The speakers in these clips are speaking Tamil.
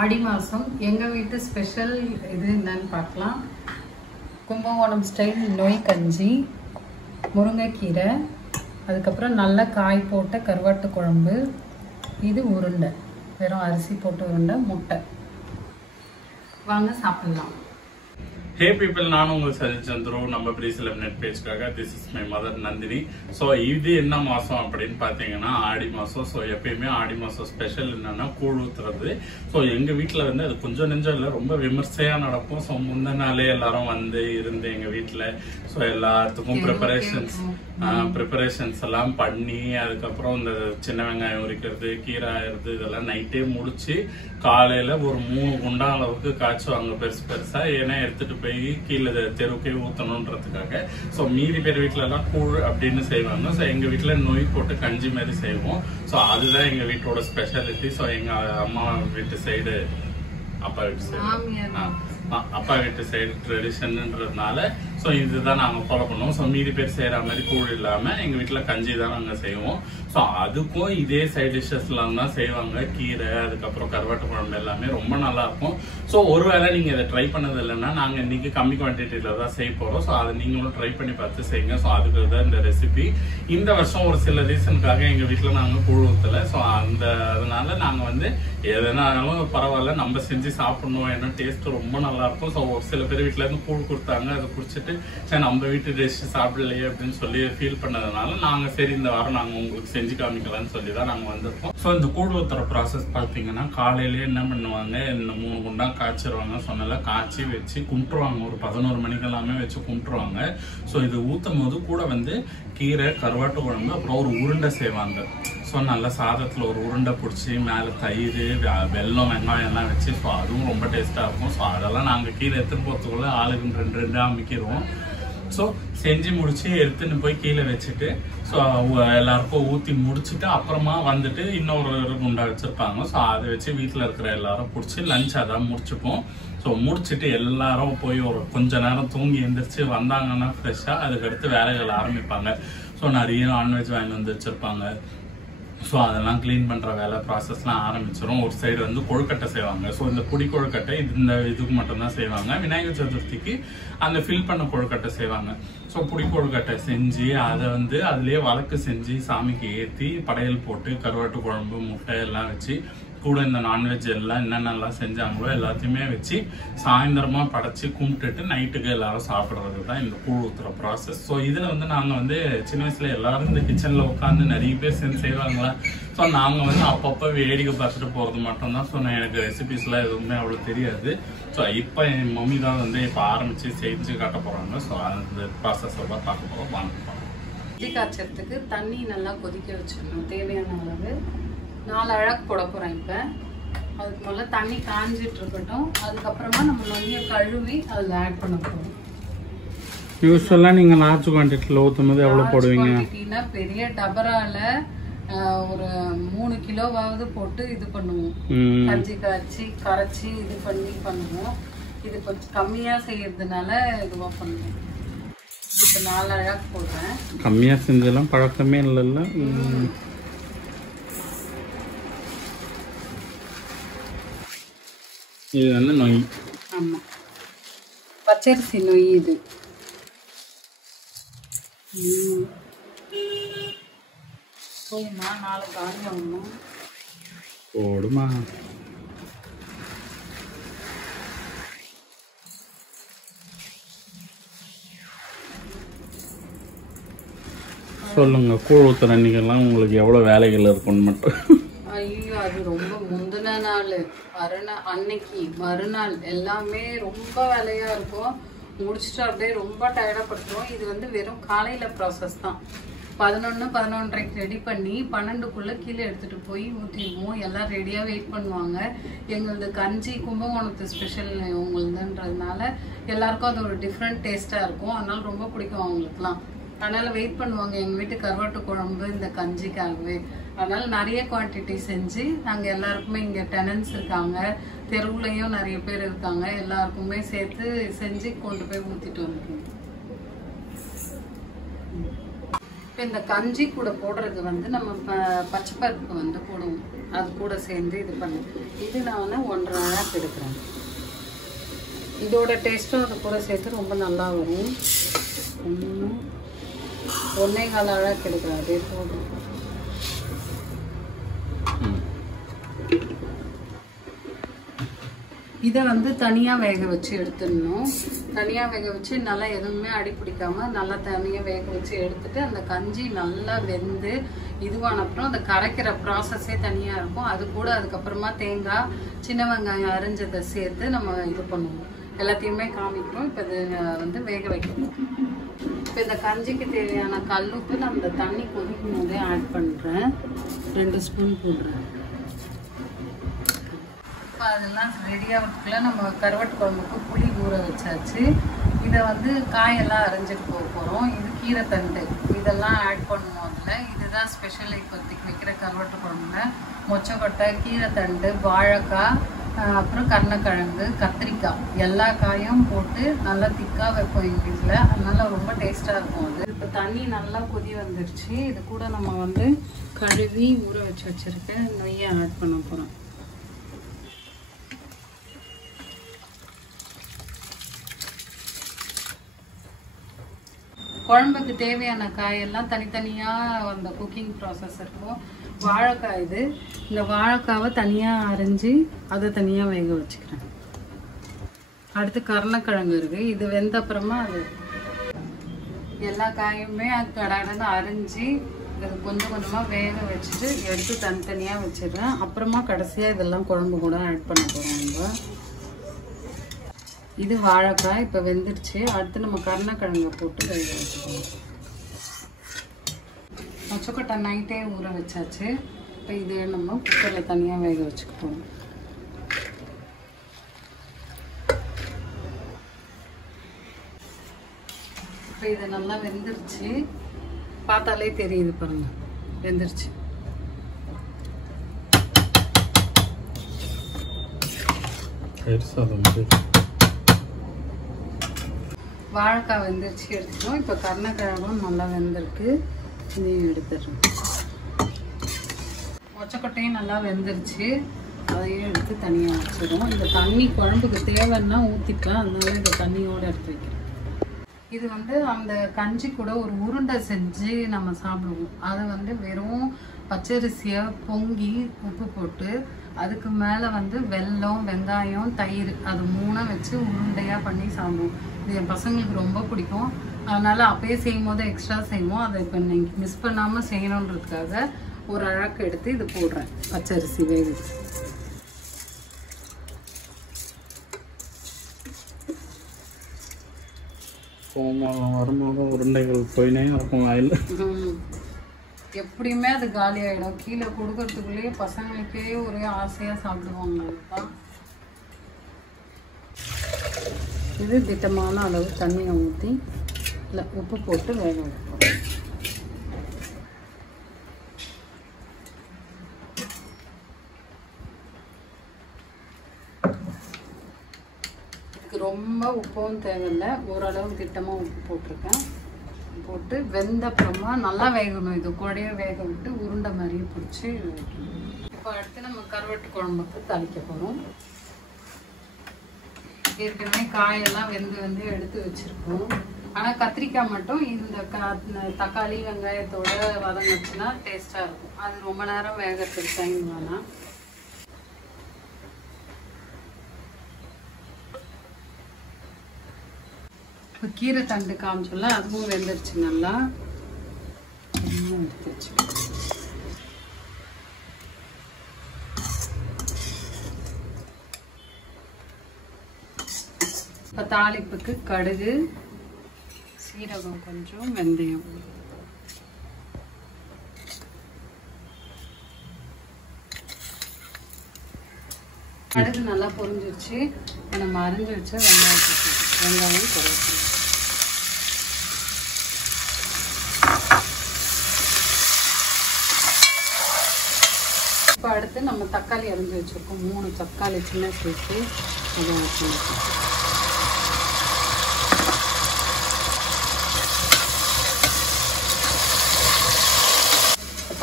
ஆடி மாதம் எங்கள் வீட்டு ஸ்பெஷல் இது என்னன்னு பார்க்கலாம். கும்பகோணம் ஸ்டைல் நொய் கஞ்சி, முருங்கைக்கீரை, அதுக்கப்புறம் நல்ல காய் போட்ட கருவாட்டு குழம்பு, இது உருண்டை, வெறும் அரிசி போட்டு உருண்டை, முட்டை. வாங்க சாப்பிடலாம். Hey people, நானும் உங்கள் சஜித் சந்துரு. நம்ம பிரீசலம் நெட் பேஜ்க்காக this is my mother Nandini. So இது என்ன மாதம் அப்படின்னு பார்த்தீங்கன்னா ஆடி மாதம். ஸோ எப்பயுமே ஆடி மாதம் ஸ்பெஷல் என்னன்னா கூழ் ஊத்துறது. ஸோ எங்கள் வீட்டில் வந்து அது கொஞ்சம் நெஞ்சம் இல்லை, ரொம்ப விமர்சையாக நடக்கும். ஸோ முந்தின நாளே எல்லாரும் வந்து இருந்து எங்கள் வீட்டில் ஸோ எல்லாத்துக்கும் ப்ரிப்பரேஷன்ஸ் எல்லாம் பண்ணி, அதுக்கப்புறம் இந்த சின்ன வெங்காயம் உரிக்கிறது, கீரை ஆயிடுறது, இதெல்லாம் நைட்டே முடிச்சு காலையில் ஒரு 3 குண்டா அளவுக்கு காய்ச்சுவாங்க பெருசு பெருசாக. ஏன்னா எடுத்துட்டு போய் கீழே தெருவுக்கே ஊற்றணுன்றதுக்காக. ஸோ மீதி பேர் வீட்டில எல்லாம் கூழ் அப்படின்னு செய்வாங்க. ஸோ எங்கள் வீட்டில் நொய் போட்டு கஞ்சி மாதிரி செய்வோம். ஸோ அதுதான் எங்கள் வீட்டோட ஸ்பெஷாலிட்டி. ஸோ எங்கள் அம்மா வீட்டு சைடு, அப்பா வீட்டு சைடு ட்ரெடிஷன்ன்றதுனால ஸோ இதுதான் நாங்கள் ஃபாலோ பண்ணுவோம். ஸோ மீதி பேர் செய்கிற மாதிரி கூழ் இல்லாமல் எங்கள் வீட்டில் கஞ்சி தான் நாங்கள் செய்வோம். ஸோ அதுக்கும் இதே சைட் டிஷ்ஷஸ்லாம் தான் செய்வாங்க. கீரை, அதுக்கப்புறம் கருவாட்டு குழம்பு எல்லாமே ரொம்ப நல்லா இருக்கும். ஸோ ஒருவேளை நீங்கள் இதை ட்ரை பண்ணது இல்லைன்னா நாங்கள் இன்னைக்கு கம்மி குவான்டிட்டியில் தான் செய்ய போகிறோம். ஸோ அதை நீங்களும் ட்ரை பண்ணி பார்த்து செய்யுங்க. ஸோ அதுக்கு தான் இந்த ரெசிபி. இந்த வருஷம் ஒரு சில ரீசனுக்காக எங்கள் வீட்டில் நாங்கள் கூழ் ஊற்றலை. ஸோ அதனால நாங்கள் வந்து எதனாலும் பரவாயில்ல, நம்ம செஞ்சு சாப்பிடணும், ஏன்னா டேஸ்ட் ரொம்ப நல்லா இருக்கும். ஸோ ஒரு சில பேர் வீட்டில இருந்து கூழ் கொடுத்தாங்க, அதை குடிச்சிட்டு சரி நம்ம வீட்டு டிஷ் சாப்பிடலையே அப்படின்னு சொல்லி ஃபீல் பண்ணதுனால நாங்கள் சரி இந்த வாரம் நாங்கள் உங்களுக்கு செஞ்சு காமிக்கலாம்னு சொல்லி தான் நாங்கள் வந்திருக்கோம். ஸோ இந்த கூழ் ஊத்துற ப்ராசஸ் பார்த்தீங்கன்னா காலையிலேயே என்ன பண்ணுவாங்க, இந்த 3 குண்டா காய்ச்சிருவாங்க. சொன்னால காய்ச்சி வச்சு கும்பிட்டுருவாங்க. ஒரு 11 மணிக்கு எல்லாமே வச்சு கும்பிட்டுருவாங்க. ஸோ இது ஊற்றும் போது கூட வந்து கீரை, கருவாட்டு குழம்பு, அப்புறம் ஒரு உருண்டை செய்வாங்க. ஸோ நல்லா சாதத்தில் ஒரு உருண்டை பிடிச்சி மேலே தயிர், வெல்லம், வெங்காயம் எல்லாம் வச்சு ஸோ அதுவும் ரொம்ப டேஸ்ட்டாக இருக்கும். ஸோ அதெல்லாம் நாங்கள் கீழே எடுத்துன்னு போகிறதுக்குள்ள ஆளுக்கு 2 அமைக்கிடுவோம். ஸோ செஞ்சு முடிச்சு எடுத்துன்னு போய் கீழே வச்சுட்டு ஸோ எல்லாருக்கும் ஊற்றி முடிச்சுட்டு அப்புறமா வந்துட்டு இன்னொரு குண்டா வச்சுருப்பாங்க. ஸோ அதை வச்சு வீட்டில் இருக்கிற எல்லாரும் பிடிச்சி லஞ்ச் அதான் முடிச்சுப்போம். ஸோ முடிச்சுட்டு எல்லாரும் போய் ஒரு கொஞ்ச நேரம் தூங்கி எழுந்திரிச்சு வந்தாங்கன்னா ஃப்ரெஷ்ஷாக அதுக்கடுத்து வேலைகள் ஆரம்பிப்பாங்க. ஸோ நிறைய நான்வெஜ் வாங்கி வந்து வச்சுருப்பாங்க. ஸோ அதெல்லாம் க்ளீன் பண்ணுற வேலை ப்ராசஸ்லாம் ஆரம்பிச்சிடும். ஒரு சைடு வந்து கொழுக்கட்டை செய்வாங்க. ஸோ இந்த புடி கொழுக்கட்டை இந்த இதுக்கு மட்டும்தான் செய்வாங்க. விநாயகர் சதுர்த்திக்கு அந்த ஃபில் பண்ண கொழுக்கட்டை செய்வாங்க. ஸோ புடி கொழுக்கட்டை செஞ்சு அதை வந்து அதுலேயே வழக்கு செஞ்சு சாமிக்கு ஏற்றி படையல் போட்டு கருவாட்டு குழம்பு, முட்டை எல்லாம் வச்சு கூட இந்த நான்வெஜ் எல்லாம் என்னென்னலாம் செஞ்சாங்களோ எல்லாத்தையுமே வச்சு சாயந்தரமாக படைச்சி கும்பிட்டுட்டு நைட்டுக்கு எல்லாரும் சாப்பிட்றது தான் இந்த கூழ் ஊத்துற ப்ராசஸ். ஸோ இதில் வந்து நாங்கள் வந்து சின்ன வயசில் எல்லாரும் இந்த கிச்சனில் உட்காந்து நிறைய பேர் செஞ்சு செய்வாங்களா. ஸோ நாங்கள் வந்து அப்பப்போ வேடிக்கை பார்த்துட்டு போகிறது மட்டும்தான். ஸோ எனக்கு ரெசிபிஸ்லாம் எதுவுமே அவ்வளோ தெரியாது. ஸோ இப்போ என் மம்மி தான் வந்து இப்போ ஆரம்பித்து செஞ்சு காட்ட போகிறாங்க. ஸோ அந்த ப்ராசஸ் எல்லாம் பார்க்க போகிறோம். வாங்க. இட்லி காய்ச்சறதுக்கு தண்ணி நல்லா கொதிக்க வச்சிடணும். தேவையான அளவு 4 அழகு போட போகிறேன். இப்போ அதுக்கு முதல்ல தண்ணி காஞ்சிட்டு இருக்கட்டும். அதுக்கப்புறமா நம்ம நொய்யை கழுவி அதில் ஆட் பண்ண போகிறோம். யூஸ்வலாக நீங்கள் லார்ஜ் குவான்டிட்டியில் ஊற்றும் போது எவ்வளோ போடுவீங்க? குவான்டிட்டினா பெரிய டபரால ஒரு 3 கிலோவாவது போட்டு இது பண்ணுவோம். கஞ்சி காய்ச்சி கரைச்சி இது பண்ணி பண்ணுவோம். இது கொஞ்சம் கம்மியாக செய்யறதுனால இதுவாக பண்ணுவோம். இப்போ 4 அழகு போடுறேன். கம்மியாக செஞ்சதெல்லாம் பழக்கமே இல்லைல்ல. இது வந்து நொய். ஆமாம், பச்சரிசி நொய் இது. போதுமா? 4 காய் வாங்கணும். போடுமா. சொல்லுங்க, கூழ் ஊத்துற அன்னைக்கெல்லாம் உங்களுக்கு எவ்வளோ வேலைகள் இருக்குன்னு மட்டும். ஐயோ, அது ரொம்ப முந்தின நாள் அன்னைக்கு மறுநாள் எல்லாமே ரொம்ப வேலையா இருக்கும். முடிச்சுட்டு அப்படியே ரொம்ப டயர்டாக படுத்துவோம். இது வந்து வெறும் காலையில் ப்ராசஸ் தான். 11, 11:30 ரெடி பண்ணி 12க்குள்ளே கீழே எடுத்துகிட்டு போய் ஊற்றிடுவோம். எல்லாம் ரெடியாக வெயிட் பண்ணுவாங்க. எங்களது கஞ்சி கும்பகோணத்து ஸ்பெஷல் உங்களுதுன்றதுனால எல்லாருக்கும் அது ஒரு டிஃப்ரெண்ட் டேஸ்ட்டாக இருக்கும். அதனால ரொம்ப பிடிக்கும் அவங்களுக்குலாம். அதனால் வெயிட் பண்ணுவாங்க எங்கள் வீட்டு கருவாட்டு குழம்பு இந்த கஞ்சிக்காகவே. அதனால் நிறைய குவான்டிட்டி செஞ்சு நாங்கள் எல்லாருக்குமே, இங்கே டெனன்ஸ் இருக்காங்க, தெருவுலையும் நிறைய பேர் இருக்காங்க, எல்லாருக்குமே சேர்த்து செஞ்சு கொண்டு போய் ஊற்றிட்டு வந்துடுவோம். இப்போ இந்த கஞ்சி கூட போடுறது வந்து நம்ம பச்சை பருப்பு வந்து போடுவோம், அது கூட சேர்ந்து இது பண்ணு. இது நான் 1.5 அழகு எடுக்கிறேன். இதோட டேஸ்ட்டும் அது கூட சேர்த்து ரொம்ப நல்லா வரும். 1.25 அழகு எடுக்கிறேன், அதே போதும். இதை வந்து தனியாக வேக வச்சு எடுத்துடணும். தனியாக வேக வச்சு நல்லா எதுவுமே அடி பிடிக்காம நல்லா தனியாக வேக வச்சு எடுத்துட்டு அந்த கஞ்சி நல்லா வெந்து இதுவான அப்புறம் அந்த கரைக்கிற ப்ராசஸே தனியாக இருக்கும். அது கூட அதுக்கப்புறமா தேங்காய், சின்ன வெங்காயம் அரிஞ்சதை சேர்த்து நம்ம இது பண்ணுவோம். எல்லாத்தையுமே காமிக்கிறோம். இப்போ இது வந்து வேக வைக்கணும். இப்போ இந்த கஞ்சிக்கு தேவையான கல்லுப்பு நான் இந்த தண்ணி கொதிக்கும் போதே ஆட் பண்ணுறேன். 2 ஸ்பூன் போடுறேன். அதெல்லாம் ரெடியாகிறதுக்குள்ள நம்ம கருவாட்டு குழம்புக்கு புளி ஊற வச்சாச்சு. இதை வந்து காயெல்லாம் அரைஞ்சிட்டு போக போகிறோம். இது கீரை தண்டு இதெல்லாம் ஆட் பண்ணுவோம் அதில். இதுதான் ஸ்பெஷல் இப்போதைக்கு வைக்கிற கருவாட்டு குழம்புல. மொச்சக்கொட்டை, கீரை தண்டு, வாழைக்காய், அப்புறம் கருணக்கிழங்கு, கத்திரிக்காய் எல்லா காயும் போட்டு நல்லா திக்காக வைப்போம் எங்கள் வீட்டில். அதனால ரொம்ப டேஸ்ட்டாக இருக்கும் அது. இப்போ தண்ணி நல்லா கொதி வந்துடுச்சு. இது கூட நம்ம வந்து கழுவி ஊற வச்சுருக்க நெய்யை ஆட் பண்ண போகிறோம். குழம்புக்கு தேவையான காயெல்லாம் தனித்தனியாக அந்த குக்கிங் ப்ராசஸ் இருக்கும். வாழைக்காய் இது, இந்த வாழைக்காவை தனியாக அரைஞ்சி அதை தனியாக வேக வச்சுக்கிறேன். அடுத்து கருணக்கிழங்கு இருக்குது. இது வெந்த அப்புறமா அது எல்லா காயுமே கடகடன்னு அரைஞ்சி இது கொஞ்சம் கொஞ்சமாக வேக வச்சுட்டு எடுத்து தனித்தனியாக வச்சிடுறேன். அப்புறமா கடைசியாக இதெல்லாம் குழம்பு கூட ஆட் பண்ண போகிறோம். நம்ம இது வாழைக்காய் இப்போ வெந்துடுச்சு. அடுத்து நம்ம கருணக்கிழங்கை போட்டு வேக வச்சுக்கணும். மொச்சக்கொட்டை நைட்டே ஊற வச்சாச்சு. இப்போ இது நம்ம குக்கரில் தனியாக வேக வச்சுக்கிட்டோம். இப்போ இது நல்லா வெந்துருச்சு. பார்த்தாலே தெரியுது பாருங்க, வெந்துருச்சு. வாழைக்காய் வெந்துருச்சு, எடுத்துக்கணும். இப்போ கருணக்கிழங்கும் நல்லா வெந்திருக்கு, இதையும் எடுத்துடுறோம். மொச்சக்கொட்டையும் நல்லா வெந்துருச்சு, அதையும் எடுத்து தனியாக வச்சிடும். இந்த தண்ணி குழம்புக்கு தேவைன்னா ஊற்றிக்கலாம், அதனால இந்த தண்ணியோடு எடுத்து வைக்கிறேன். இது வந்து அந்த கஞ்சி கூட ஒரு உருண்டை செஞ்சு நம்ம சாப்பிடுவோம். அதை வந்து வெறும் பச்சரிசியை பொங்கி உப்பு போட்டு அதுக்கு மேலே வந்து வெல்லம், வெங்காயம், தயிர் அது 3 வச்சு உருண்டையாக பண்ணி சாப்பிடுவோம். இது என் பசங்களுக்கு ரொம்ப பிடிக்கும். அதனால் அப்பயே செய்யும் போது எக்ஸ்ட்ரா செய்வோம். அதை இப்போ நீங்கள் மிஸ் பண்ணாமல் செய்யணுன்றதுக்காக ஒரு அழகு எடுத்து இது போடுறேன். பச்சரிசி வேக வரும்போது உருண்டைகள் போயினே இருக்கும் ஆயில். எப்படியுமே அது காலி ஆகிடும். கீழே கொடுக்கறதுக்குள்ளேயே பசங்களுக்கே ஒரே ஆசையாக சாப்பிடுவாங்க. அதுதான் இது திட்டமான அளவு தண்ணியை ஊற்றி இல்லை உப்பு போட்டு வேக வைப்போம். இதுக்கு ரொம்ப உப்பும் தேவையில்லை, ஓரளவு திட்டமாக உப்பு போட்டிருக்கேன். போட்டு வெந்த அப்புறமா நல்லா வேகணும். இது கூடயே வேக விட்டு உருண்டை மாதிரியே பிடிச்சி வைக்கணும். இப்போ அடுத்து நம்ம கருவாட்டு குழம்புக்கு தாளிக்க போகிறோம். ஏற்கனவே காயெல்லாம் வெந்து எடுத்து வச்சுருக்கோம். ஆனால் கத்திரிக்காய் மட்டும் இந்த தக்காளி வெங்காயத்தோட வதங்கிச்சுன்னா டேஸ்ட்டாக இருக்கும். அது ரொம்ப நேரம் வேகிறதுக்கு டைம் வேணாம். இப்போ கீரை தண்டு காமிச்சோம்ல, அதுவும் வெந்துருச்சு நல்லா. எடுத்து வச்சு இப்போ தாளிப்புக்கு கடுகு, சீரகம், கொஞ்சம் வெந்தயம். கடுகு நல்லா பொரிஞ்சிருச்சு. நம்ம அரிஞ்சு வச்ச வெங்காயம் கருவேப்பிலை. இப்போ அடுத்து நம்ம தக்காளி அரிஞ்சு வச்சுருக்கோம். 3 தக்காளி சின்ன சேர்த்து அதை வச்சுருக்கோம்.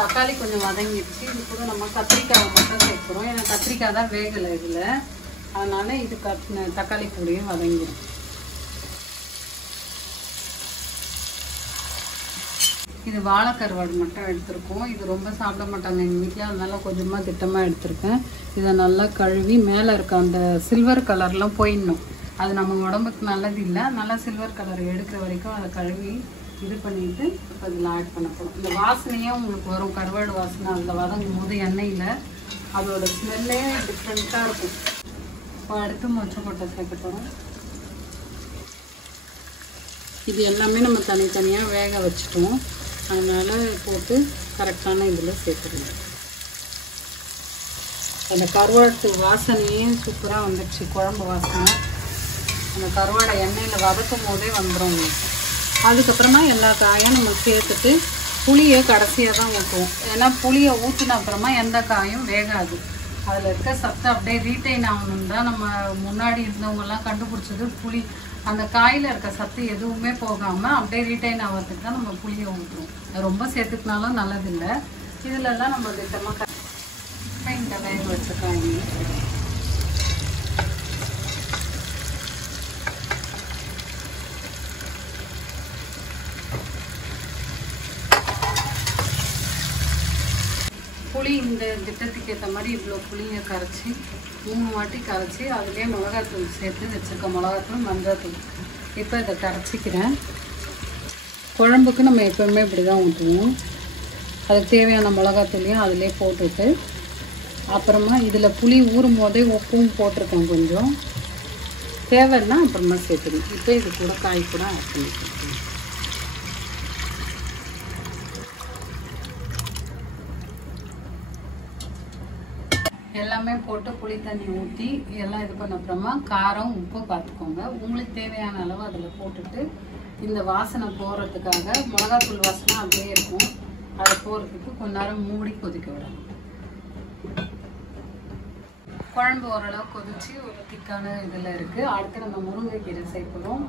தக்காளி கொஞ்சம் வதங்கிடுச்சு. இது கூட நம்ம கத்திரிக்காய் மட்டும் சேர்க்குறோம். ஏன்னா கத்திரிக்காய் தான் வேகலை இதில், அதனால இது தக்காளி கூடயும் வதங்கிடும். இது வாழைக்கருவாடு மட்டும் எடுத்திருக்கோம். இது ரொம்ப சாப்பிட மாட்டாங்க எங்கள் வீட்டில், அதனால கொஞ்சமாக திட்டமாக எடுத்திருக்கேன். இதை நல்லா கழுவி மேலே இருக்க அந்த சில்வர் கலர்லாம் போயிடணும். அது நம்ம உடம்புக்கு நல்லது இல்லை, நல்லா சில்வர் கலர் எடுக்கிற வரைக்கும் அதை கழுவி இது பண்ணிட்டு இப்போ இதில் ஆட் பண்ண போகிறோம். இந்த வாசனையே உங்களுக்கு வரும், கருவாடு வாசனை அதில் வதங்கும் போது எண்ணெயில் அதோட ஸ்மெல்லே டிஃப்ரெண்ட்டாக இருக்கும். இப்போ அடுத்து மொச்சக்கொட்டை சேர்க்க போகிறோம். இது எல்லாமே நம்ம தனித்தனியாக வேக வச்சுட்டோம், அதனால் போட்டு கரெக்டான இதில் சேர்த்துருங்க. அந்த கருவாட்டு வாசனையே சூப்பராக வந்துடுச்சு, குழம்பு வாசனை. அந்த கருவாடை எண்ணெயில் வதக்கும் போதே வந்துடும். அதுக்கப்புறமா எல்லா காயும் நம்ம சேர்த்துட்டு புளியை கடைசியாக தான் ஊற்றுவோம். ஏன்னா புளியை ஊற்றின அப்புறமா எந்த காயும் வேகாது. அதில் இருக்க சத்து அப்படியே ரீட்டைன் ஆகணுன்னு தான் நம்ம முன்னாடி இருந்தவங்கெல்லாம் கண்டுபிடிச்சது. புளி அந்த காயில் இருக்க சத்து எதுவுமே போகாமல் அப்படியே ரீட்டைன் ஆகிறதுக்கு தான் நம்ம புளியை ஊற்றுவோம். ரொம்ப சேர்த்துக்கினாலும் நல்லதில்லை. இதிலெல்லாம் நம்ம திட்டமாக இந்த வேக வச்ச காய் புளி இந்த திட்டத்துக்கு ஏற்ற மாதிரி இவ்வளோ புளியை கரைச்சி 3 வாட்டி கரைச்சி அதுலேயே மிளகாத்தூள் சேர்த்து வச்சுருக்க மிளகாத்தூள் மஞ்சள்தூள். இப்போ இதை கரைச்சிக்கிறேன். குழம்புக்கு நம்ம எப்போவுமே இப்படி தான் ஊற்றுவோம். அதுக்கு தேவையான மிளகாத்தூளையும் அதிலே போட்டுட்டு அப்புறமா இதில் புளி ஊறும் போதே உப்பும் போட்டிருக்கோம். கொஞ்சம் தேவைன்னா அப்புறமா சேர்த்துடும். இப்போ இது கூட காய் கூட ஆட் பண்ணிக்கலாம். எல்லாமே போட்டு புளி தண்ணி ஊற்றி எல்லாம் இது பண்ண அப்புறமா காரம் உப்பு பார்த்துக்கோங்க. உங்களுக்கு தேவையான அளவு அதில் போட்டுட்டு இந்த வாசனை போகிறதுக்காக மிளகாத்தூள் வாசனை அப்படியே இருக்கும், அதை போகிறதுக்கு கொஞ்ச நேரம் மூடி கொதிக்க விடணும். குழம்பு ஓரளவு கொதிச்சு ஒரு திக்கான இதில் இருக்குது. அடுத்து நம்ம முருங்கைக்கீரை சேர்க்கணும்.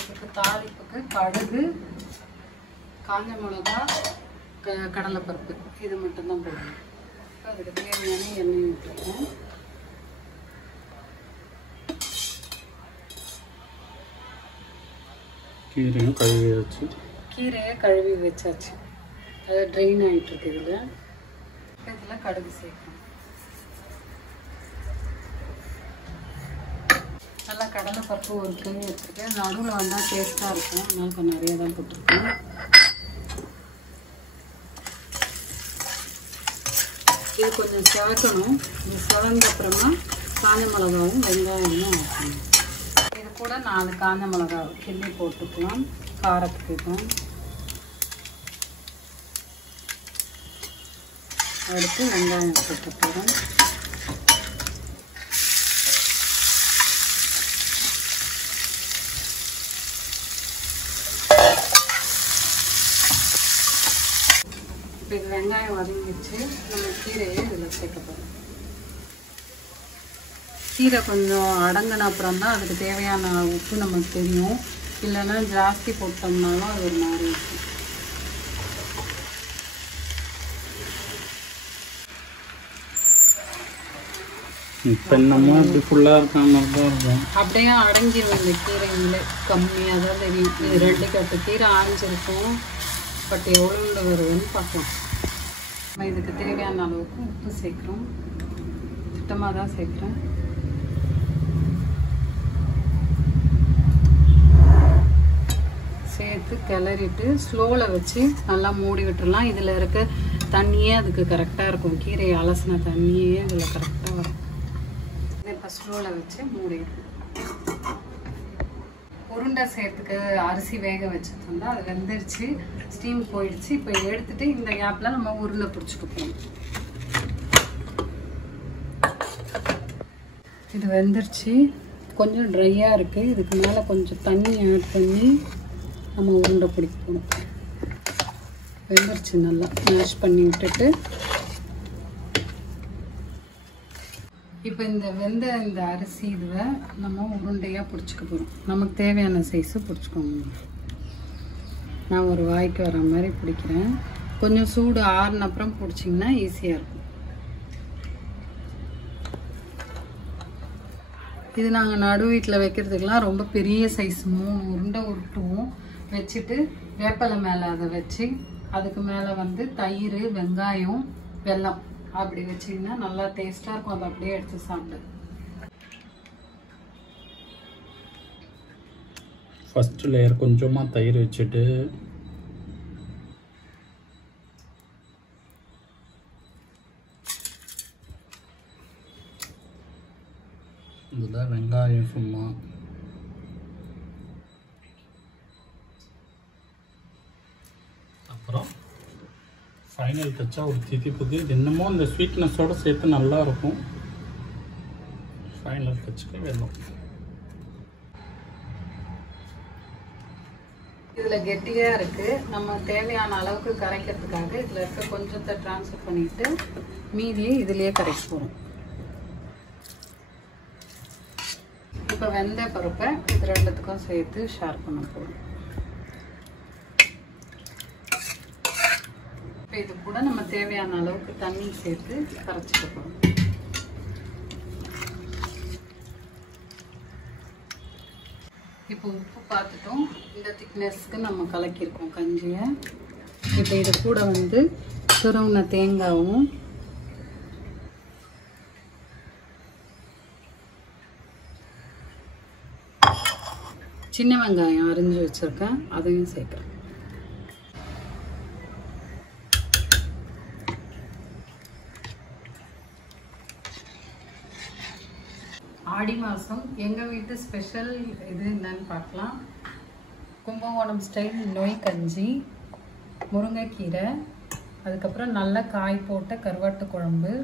இதுக்கு தாளிப்புக்கு கடுகு, காஞ்ச மிளகா, கடலைப்பருப்பு இது மட்டும்தான் போடணும். அதுக்கு தேவையான எண்ணெய் ஊற்றிருக்கோம். கீரையை கழுவி வச்சாச்சு, அது ட்ரெயின் ஆகிட்டு இருக்கு. இதில் கடுகு சேர்க்கணும். நல்லா கடலைப்பருப்பு ஒரு கிளி வச்சுருக்கேன். நடுவில் வந்தால் டேஸ்ட்டாக இருக்கும், அதனால கொஞ்சம் நிறைய தான் போட்டிருக்கேன். இது கொஞ்சம் சேர்க்கணும். இது சிவந்த அப்புறமா காஞ்ச மிளகாவும் வெங்காயமும் ஆக்கணும். இது கூட 4 காஞ்ச மிளகாய் கிள்ளி போட்டுக்கலாம் காரத்துக்கு. அடுத்து வெங்காயம் போட்டுக்கிறோம். இப்போ இது வெங்காயம் வதங்கிடுச்சு. நம்ம கீரையை இதில் சேர்க்க போகிறோம். கீரை கொஞ்சம் அடங்கின அப்புறம் தான் அதுக்கு தேவையான உப்பு நமக்கு தெரியும், இல்லைன்னா ஜாஸ்தி போட்டோம்னாலும் அது ஒரு மாதிரி இருக்கும். அப்படியே அடங்கிடும் இந்த கீரைங்களே, கம்மியாக தான் தெரியும். இது 2 கட்டு கீரை ஆஞ்சிருக்கும், பட் எவ்வளோ வருதுன்னு பார்க்கலாம். நம்ம இதுக்கு தேவையான அளவுக்கு உப்பு சேர்க்குறோம். திட்டமாக தான் சேர்க்குறேன். சேர்த்து கிளறிட்டு ஸ்லோவில் வச்சு நல்லா மூடி விட்டுடலாம். இதில் இருக்க தண்ணியே அதுக்கு கரெக்டாக இருக்கும், கீரை அலசின தண்ணியே இதில் கரெக்டாக வரும். இதை இப்போ ஸ்லோவில் வச்சு மூடிடும். உருண்டை சேர்த்துக்கு அரிசி வேக வச்சுருந்தா அது வெந்துருச்சு, ஸ்டீம் போயிடுச்சு. இப்போ எடுத்துட்டு இந்த கேப்பில் நம்ம உருண்டை பிடிச்சிக்க போகணும். இது வெந்துருச்சு, கொஞ்சம் ட்ரையாக இருக்குது. இதுக்கு மேலே கொஞ்சம் தண்ணி ஆட் பண்ணி நம்ம உருண்டை பிடிக்க போகணும். வெந்துருச்சு, நல்லா மேஷ் பண்ணி விட்டுட்டு இப்போ இந்த இந்த அரிசி இதுவை நம்ம உருண்டையாக பிடிச்சிக்க போகிறோம். நமக்கு தேவையான சைஸு பிடிச்சிக்கோங்க. நான் ஒரு வாய்க்கு வர மாதிரி பிடிக்கிறேன். கொஞ்சம் சூடு ஆறுன அப்புறம் பிடிச்சிங்கன்னா ஈஸியாக இருக்கும். இது நாங்கள் நடு வீட்டில் வைக்கிறதுக்கெலாம் ரொம்ப பெரிய சைஸ் 3 உருண்டை உருட்டுவோம். வச்சுட்டு வேப்பலை மேலே அதை வச்சு அதுக்கு மேலே வந்து தயிர், வெங்காயம், வெல்லம் அப்படி வச்சிங்கன்னா நல்லா டேஸ்ட்டாக இருக்கும். அதை அப்படியே எடுத்து சாப்பிடு. ஃபஸ்ட்டு லேயர் கொஞ்சமாக தயிர் வச்சுட்டு இதில் வெங்காயம் சும்மா அப்புறம் ஃபைனல் டச்சாக ஒரு திதிப்புது. என்னமோ இந்த ஸ்வீட்னஸோடு சேர்த்து நல்லா இருக்கும். ஃபைனல் டச்சுக்கு வெல்லம். இதில் கெட்டியாக இருக்குது. நம்ம தேவையான அளவுக்கு கரைக்கிறதுக்காக இதில் இருக்க கொஞ்சத்தை ட்ரான்ஸ்ஃபர் பண்ணிவிட்டு மீதியை இதிலேயே கரைச்சி போகிறோம். இப்போ வெந்த பருப்பை இது ரெண்டுத்துக்கும் சேர்த்து ஷேர் பண்ண போகிறோம். இப்போ இது கூட நம்ம தேவையான அளவுக்கு தண்ணி சேர்த்து கரைச்சிக்க போகிறோம். இப்போ உப்பு பார்த்துட்டோம். இந்த திக்னஸ்க்கு நம்ம கலக்கியிருக்கோம் கஞ்சியை. இப்போ இது கூட வந்து துருவின தேங்காயும் சின்ன வெங்காயம் அரிஞ்சு வச்சுருக்கேன், அதையும் சேர்க்குறேன். ஆடி மாதம் எங்கள் வீட்டு ஸ்பெஷல் இது என்னன்னு பார்க்கலாம். கும்பகோணம் ஸ்டைல் நொய் கஞ்சி, முருங்கைக்கீரை, அதுக்கப்புறம் நல்ல காய் போட்ட கருவாட்டு குழம்பு,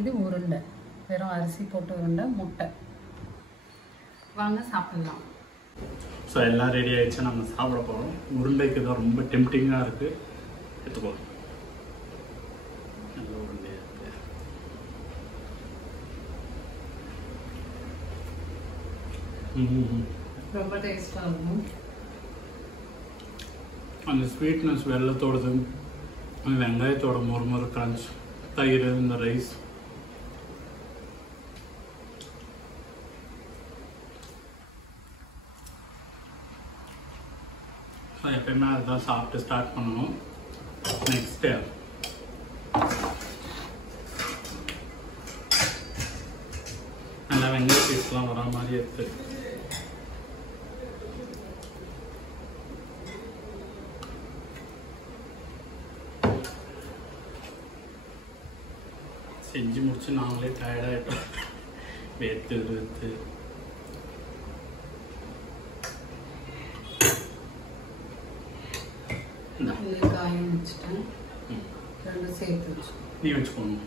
இது உருண்டை, வெறும் அரிசி போட்டு உருண்டை, முட்டை. வாங்க சாப்பிட்லாம். ஸோ எல்லாம் ரெடி ஆகிடுச்சு, நம்ம சாப்பிட போகிறோம். உருண்டைக்கு தான் ரொம்ப டெம்டிங்காக இருக்குது. எடுத்துக்கோங்க. நல்ல உருண்டையாக இருக்குது. ரொம்ப டேஸ்ட்டாக இருக்கும். அந்த ஸ்வீட்னஸ் வெள்ளத்தோடது, அந்த வெங்காயத்தோட மொறு கிரன்ச், தயிர், இந்த ரைஸ், எப்பயுமே அதுதான் சாப்பிட்டு ஸ்டார்ட் பண்ணணும். நெக்ஸ்ட்டு நல்லா வெங்காய பீஸ்லாம் வர மாதிரி எடுத்து செஞ்சு முடிச்சு நாங்களே டயர்டாகிட்டோம். வேர்த்து காயம் வச்சுட்டேன், ரெண்டு சேர்த்து வச்சு நீ வச்சுக்கோங்க.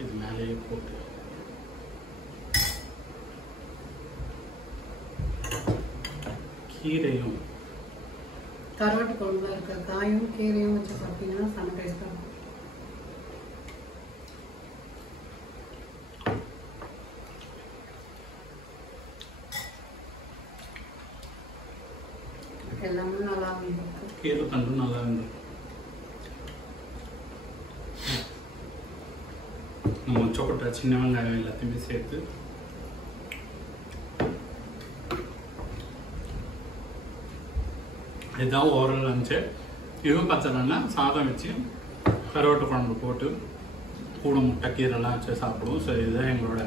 இது மேலேயே போட்டு கீரையும் கருவாட்டு குழம்புல இருக்க காயும் கீரையும் வச்சு சாப்பிட்டீங்கன்னா செம்ம டேஸ்டாக இருக்கும். எல்லாமே நல்லா இருந்துருக்கு. கீரை தண்டும் நல்லா இருந்தது. நம்ம சொக்கட்டை, சின்ன வெங்காயம் எல்லாத்தையுமே சேர்த்து இதுதான் ஓரல் லஞ்சு. இதுவும் பார்த்தோன்னா சாதம் வச்சு கருவாட்டு குழம்பு போட்டு கூட முட்டை கீரைலாம் வச்சு சாப்பிடுவோம். ஸோ இதுதான் எங்களோட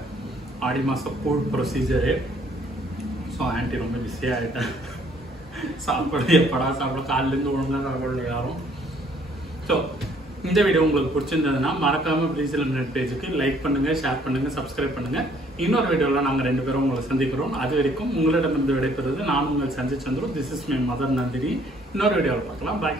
ஆடி மாதம் ஃபுட் ப்ரொசீஜரு. ஸோ ஆண்டி ரொம்ப பிஸியாக ஆகிட்டேன். சாப்பாடு எப்படா சாப்பிட, காலிலேருந்து ஒழுங்காக சாப்பிடல யாரும். ஸோ இந்த வீடியோ உங்களுக்கு பிடிச்சிருந்ததுன்னா மறக்காமல் ப்ளீஸ் எலிமினேட் பேஜுக்கு லைக் பண்ணுங்கள், ஷேர் பண்ணுங்கள், சப்ஸ்கிரைப் பண்ணுங்கள். இன்னொரு வீடியோவில் நாங்கள் 2 பேரும் உங்களை சந்திக்கிறோம். அது வரைக்கும் உங்களிடமிருந்து விடைபெறுவது நான் உங்கள் Sanjay Chandru. This is my mother Nandini. இன்னொரு வீடியோவில் பார்க்கலாம். பாய்.